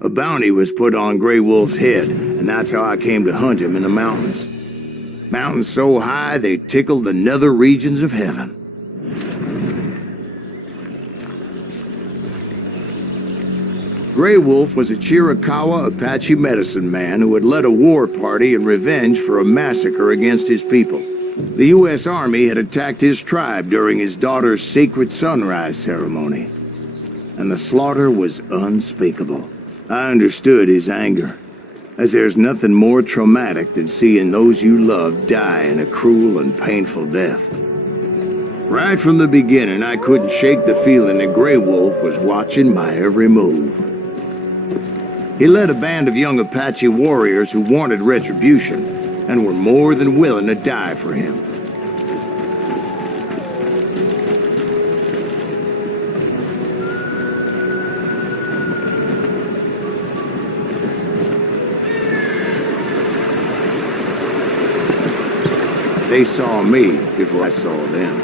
A bounty was put on Grey Wolf's head, and that's how I came to hunt him in the mountains. Mountains so high they tickled the nether regions of heaven. Grey Wolf was a Chiricahua Apache medicine man who had led a war party in revenge for a massacre against his people. The U.S. Army had attacked his tribe during his daughter's sacred sunrise ceremony, and the slaughter was unspeakable. I understood his anger, as there's nothing more traumatic than seeing those you love die in a cruel and painful death. Right from the beginning, I couldn't shake the feeling that Grey Wolf was watching my every move. He led a band of young Apache warriors who wanted retribution, and were more than willing to die for him. They saw me before I saw them.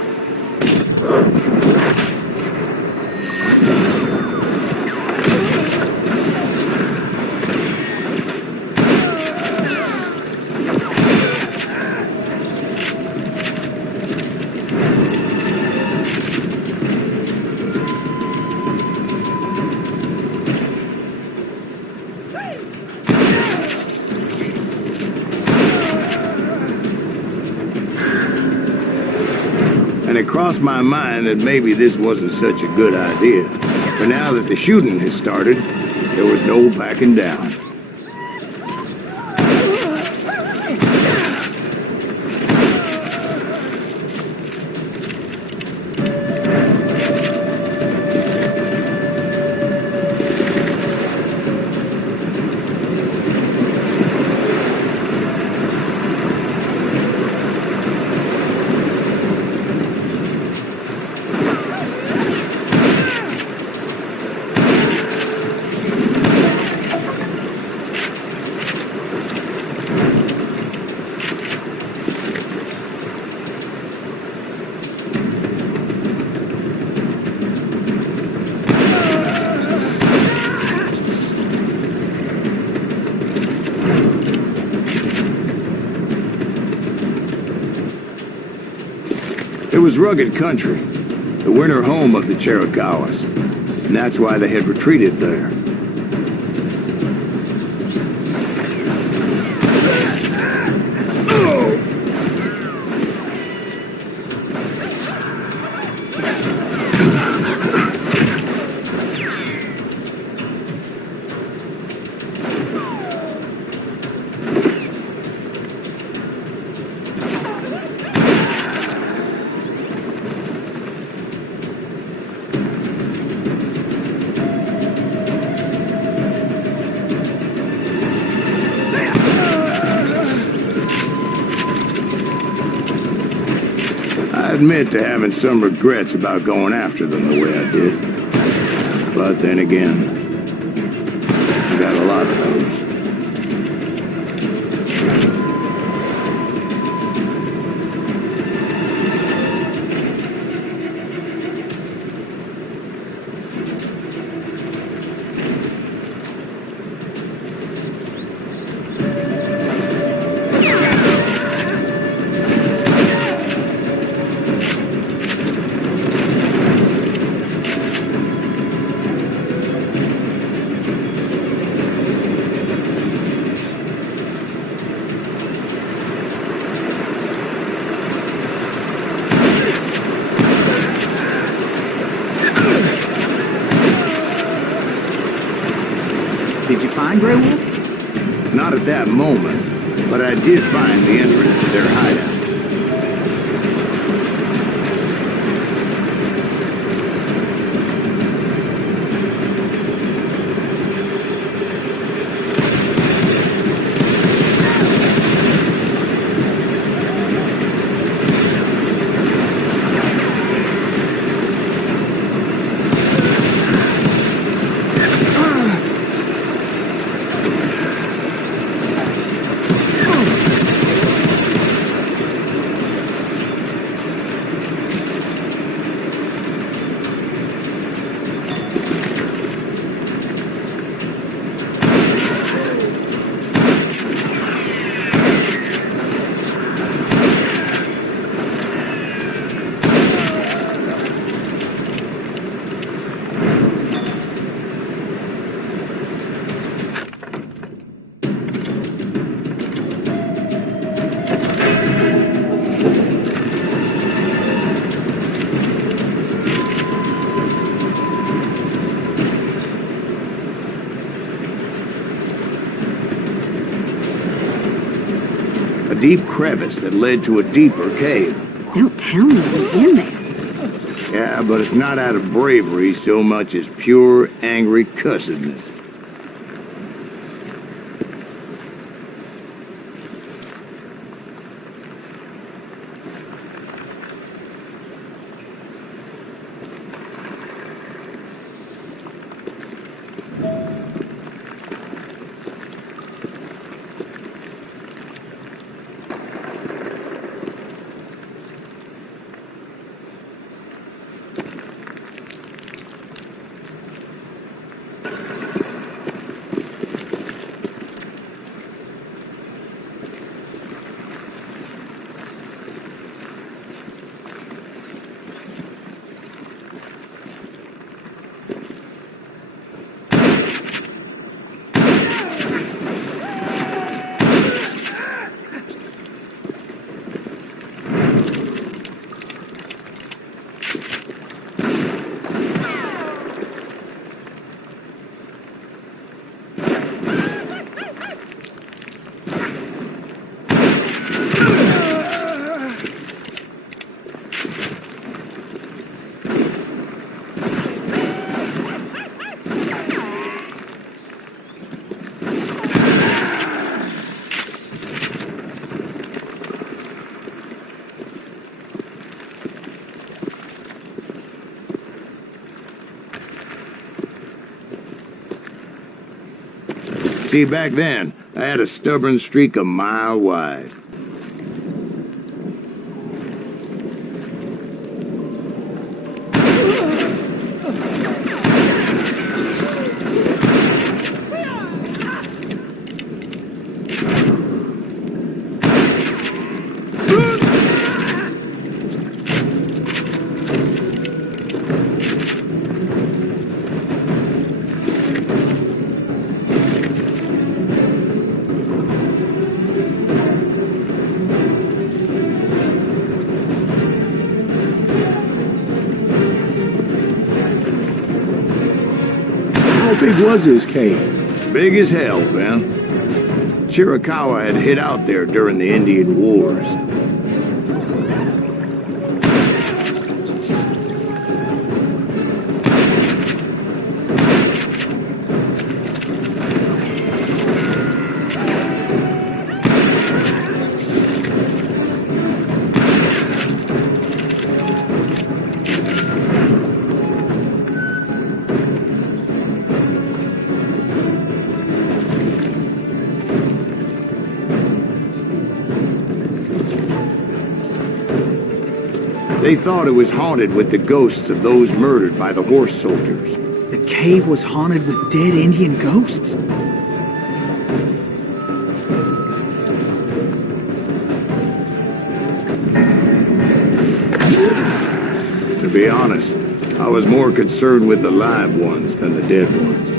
And it crossed my mind that maybe this wasn't such a good idea. But now that the shooting had started, there was no backing down. It was rugged country, the winter home of the Chiricahuas, and that's why they had retreated there. I admit to having some regrets about going after them the way I did. But then again, I got a lot of those. Did you find Grey Wolf? Not at that moment, but I did find the entrance to their hideout. deep crevice that led to a deeper cave. Don't tell me we're in there. Yeah, but it's not out of bravery so much as pure, angry cussedness. See, back then, I had a stubborn streak a mile wide. How big was this cave? Big as hell, Ben. Chiricahua had hid out there during the Indian Wars. They thought it was haunted with the ghosts of those murdered by the horse soldiers. The cave was haunted with dead Indian ghosts? To be honest, I was more concerned with the live ones than the dead ones.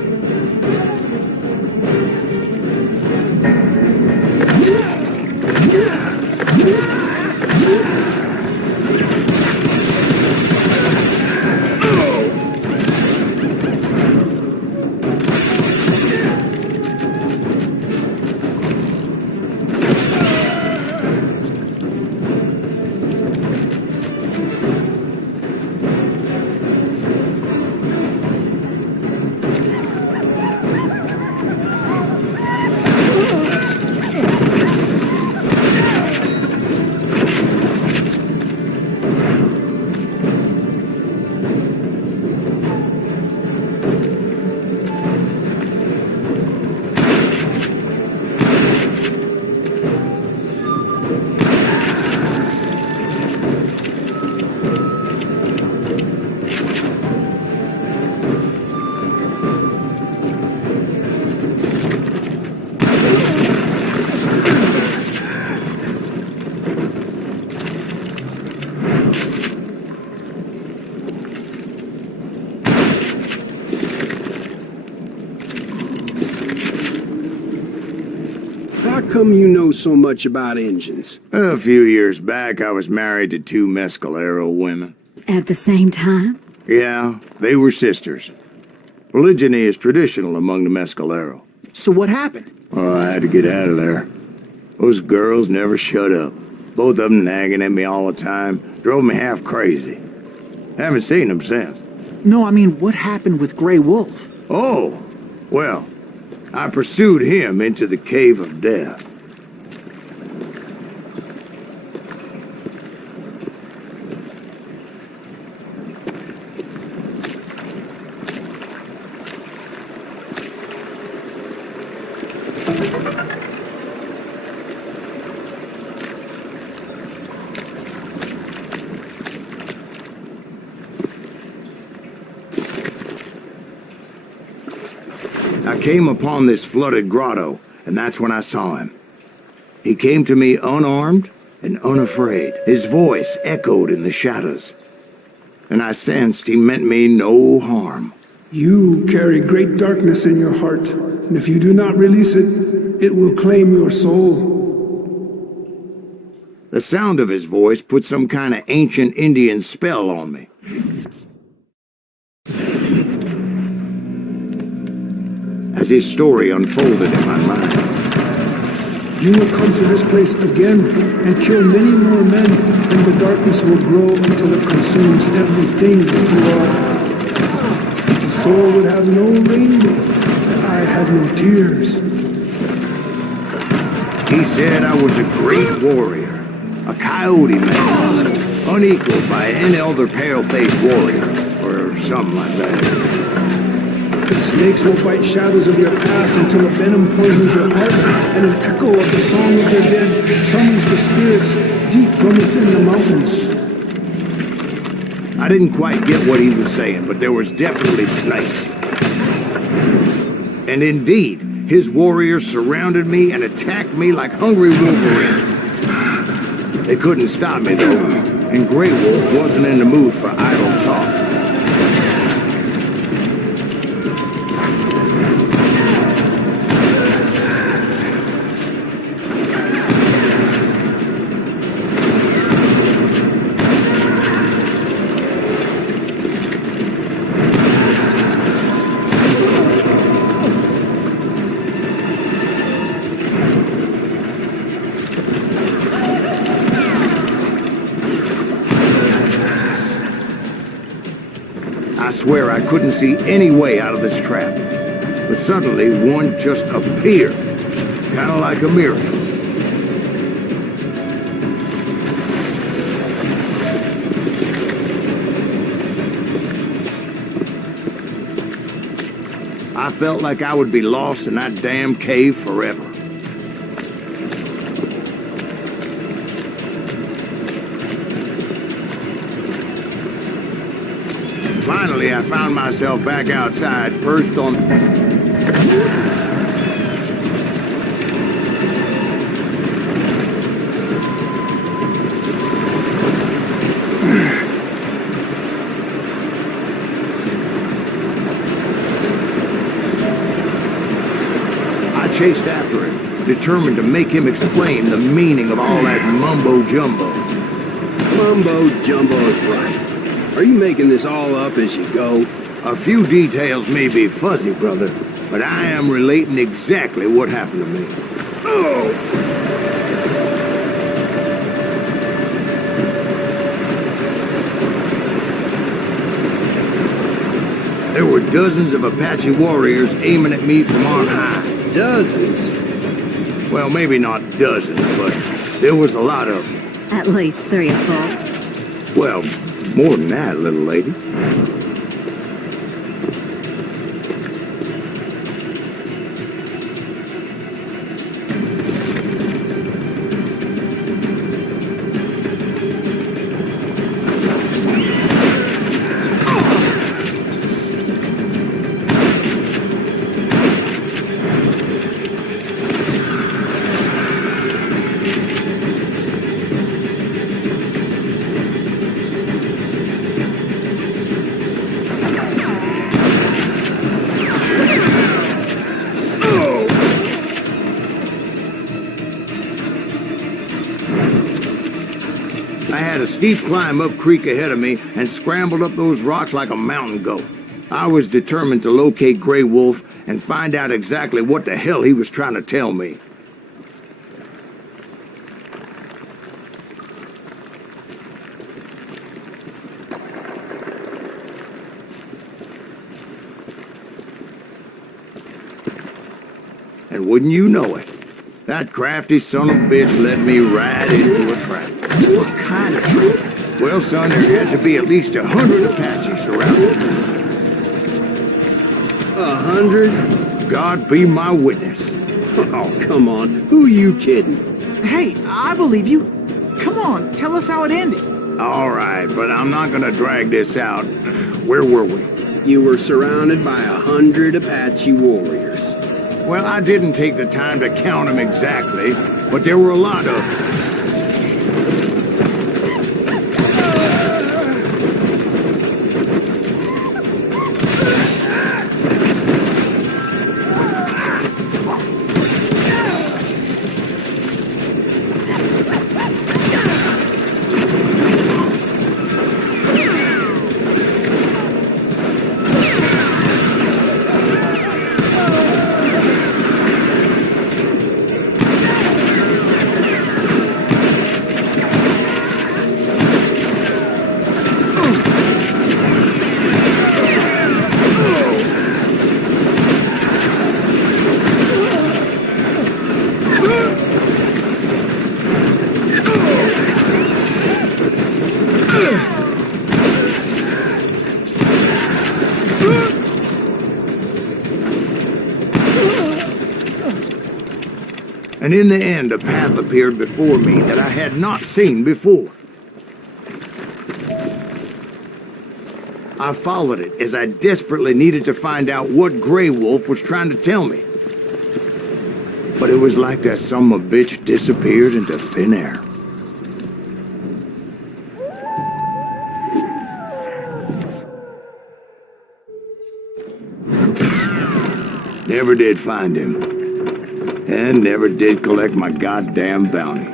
How come you know so much about engines? A few years back, I was married to two Mescalero women. At the same time? Yeah, they were sisters. Polygyny is traditional among the Mescalero. So what happened? Oh, I had to get out of there. Those girls never shut up. Both of them nagging at me all the time. Drove me half crazy. Haven't seen them since. No, I mean, what happened with Grey Wolf? Oh, well, I pursued him into the Cave of Death. I came upon this flooded grotto, and that's when I saw him. He came to me unarmed and unafraid. His voice echoed in the shadows, and I sensed he meant me no harm. You carry great darkness in your heart, and if you do not release it, it will claim your soul. The sound of his voice put some kind of ancient Indian spell on me. As his story unfolded in my mind, You will come to this place again and kill many more men, and the darkness will grow until it consumes everything that you are. The soul would have no rainbow, and I have no tears. he said I was a great warrior, a coyote man, unequaled by any other pale-faced warrior, or something like that. The snakes will bite shadows of your past until a venom poisons your heart, and an echo of the song of their dead summons the spirits deep from within the mountains. I didn't quite get what he was saying, but there was definitely snakes. And indeed, his warriors surrounded me and attacked me like hungry wolverines. They couldn't stop me, though, and Grey Wolf wasn't in the mood for idle talk. I swear I couldn't see any way out of this trap. But suddenly, one just appeared. Kind of like a miracle. I felt like I would be lost in that damn cave forever. Finally, I found myself back outside, perched on... I chased after him, determined to make him explain the meaning of all that mumbo-jumbo. Mumbo-jumbo is right. Are you making this all up as you go? A few details may be fuzzy, brother, but I am relating exactly what happened to me. Oh! There were dozens of Apache warriors aiming at me from on high. Dozens? Well, maybe not dozens, but there was a lot of them. At least 3 or 4. Well, more than that, little lady. I had a steep climb up creek ahead of me and scrambled up those rocks like a mountain goat. I was determined to locate Grey Wolf and find out exactly what the hell he was trying to tell me. And wouldn't you know it, that crafty son of a bitch led me right into a trap. What kind of trap? Well, son, there had to be at least 100 Apaches surrounded. 100? God be my witness. Oh, come on. Who you kidding? Hey, I believe you. Come on, tell us how it ended. All right, but I'm not gonna drag this out. Where were we? You were surrounded by 100 Apache warriors. Well, I didn't take the time to count them exactly, but there were a lot of them. And in the end, a path appeared before me that I had not seen before. I followed it as I desperately needed to find out what Grey Wolf was trying to tell me. But it was like that son of a bitch disappeared into thin air. Never did find him. And never did collect my goddamn bounty.